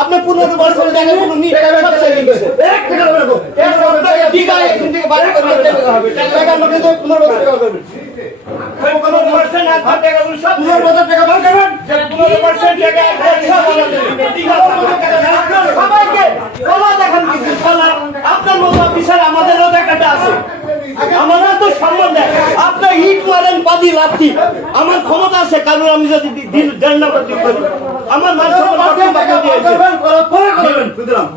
আপনি 15% টাকা কোনো নিয়ে সব চাইলে গেছে এক টাকা রাখো দিগা এখান থেকে বাইরে করে টাকা হবে টাকা আমাকে তো 15% টাকা করবেন 15% না টাকা গুলো সব 15% টাকা বার করবেন যে 15% টাকা সব আমাদের দিগা সবাইকে কলা দেখান কিছু কলা আপনার মতো অফিসার আমাদেরও দেখাটা আছে আমাদের তো সম্মান দেয় আপনি হিট মারেন পাদি লাথি আমার ক্ষমতা আছে কারণ আমি যদি দিন জান্না করতে পারি আমার মান সম্মান বাকি দিয়েছে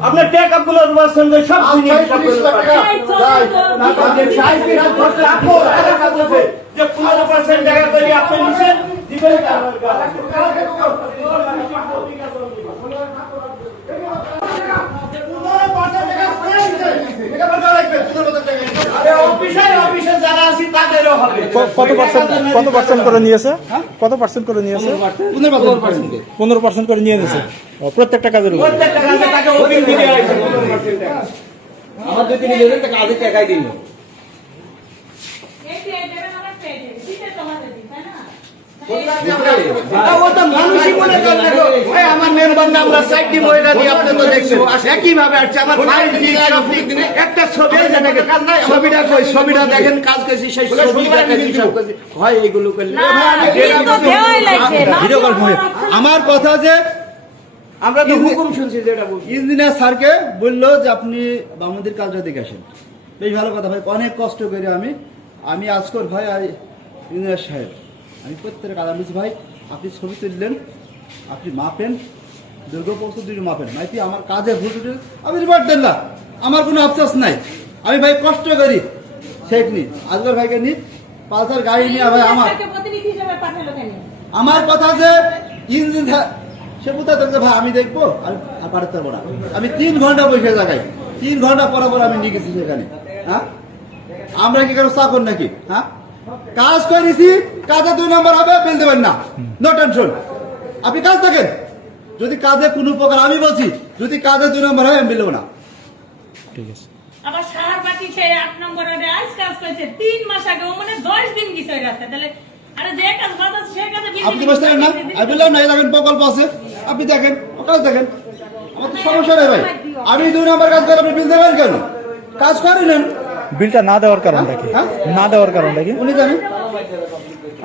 আপনার টাকা গুলো রুবাসন যে সব জিনিস সব না করে সাইকেল আর খরচ আপো টাকা বলছে যে 15% টাকা করে আপনি নিছেন দিবেন কত পার্সেন্ট করে নিয়েছে? কত পার্সেন্ট করে নিয়েছে? 15% করে নিয়ে নিয়েছে প্রত্যেকটা কাজের উপর। আমার 2-3 জন টাকা আধা টাকাই দিন। মানুষই মনে করেন আমার মেম্বার না আমরা সাইডটি মহিলা দিয়ে আপনি তো দেখছেন একইভাবে আসছে আমার একটা ছবি ছবিটা কই ছবিটা দেখেন কাজ করেছি সেই ছবি দেখাচ্ছি সব কাজ হয় এইগুলো করলে আমার কথা যে আমরা তো হুকুম শুনছি যেটা বলছি ইঞ্জিনিয়ার স্যারকে বললো যে আপনি বামুদির কাজটা দেখে আসেন বেশ ভালো কথা ভাই অনেক কষ্ট করে আমি আজকর ভাই আর ইঞ্জিনিয়ার সাহেব আমি প্রত্যেকের কাজ বলছি ভাই আপনি ছবি তুললেন আপনি মাপেন দুর্গপোষ দুটো মাপেন মাইতি আমার কাজে ভুল আমি রিপোর্ট দেন না আমার কোনো আফসোস নাই আমি ভাই কষ্ট করি শেখ নি আজকের ভাইকে নি পালসার গাড়ি নিয়ে ভাই আমার কথা যে ইঞ্জিন সে কোথায় থাকছে ভাই আমি দেখবো আর পাঠাতে পারবো না আমি 3 ঘন্টা বসে জায়গায় 3 ঘন্টা পর আমি নিয়ে গেছি সেখানে হ্যাঁ আমরা কি কারো চাকর নাকি হ্যাঁ কাজ করেছি কাজে 2 নম্বর হবে বিল দেবেন না নো টেনশন আপনি কাজ দেখেন যদি কাজে কোনো প্রকার আমি বলছি যদি কাজে 2 নম্বর হয় আমি বিল দেবো না ঠিক আছে আবার সাহারবাতি সে 8 নম্বরে আজ কাজ করেছে 3 মাস আগে ও মানে 10 দিন গিয়ে রাস্তা তাহলে আরে যে কাজ বাদ আছে সে কাজে আপনি বসতে না আমি বললাম না দেখেন প্রকল্প আছে আপনি দেখেন কাজ দেখেন আমার তো সমস্যা নেই ভাই আমি 2 নম্বর কাজ করে আপনি বিল দেবেন কেন কাজ করেন বিলটা না দেওয়ার কারণটা কি? না দেওয়ার কারণটা কি উনি জানেন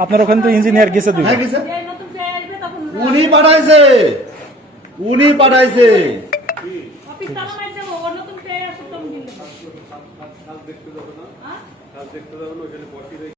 আপনার ওখানে তো ইঞ্জিনিয়ার গেছে দুই হ্যাঁ গেছে নতুন যে আসবে তখন উনি পাঠাইছে অফিস তালা মারছে ও নতুন যে আসবে তখন দিন কাজ দেখতে যাবে না কাজ দেখতে যাবে না ওখানে বসে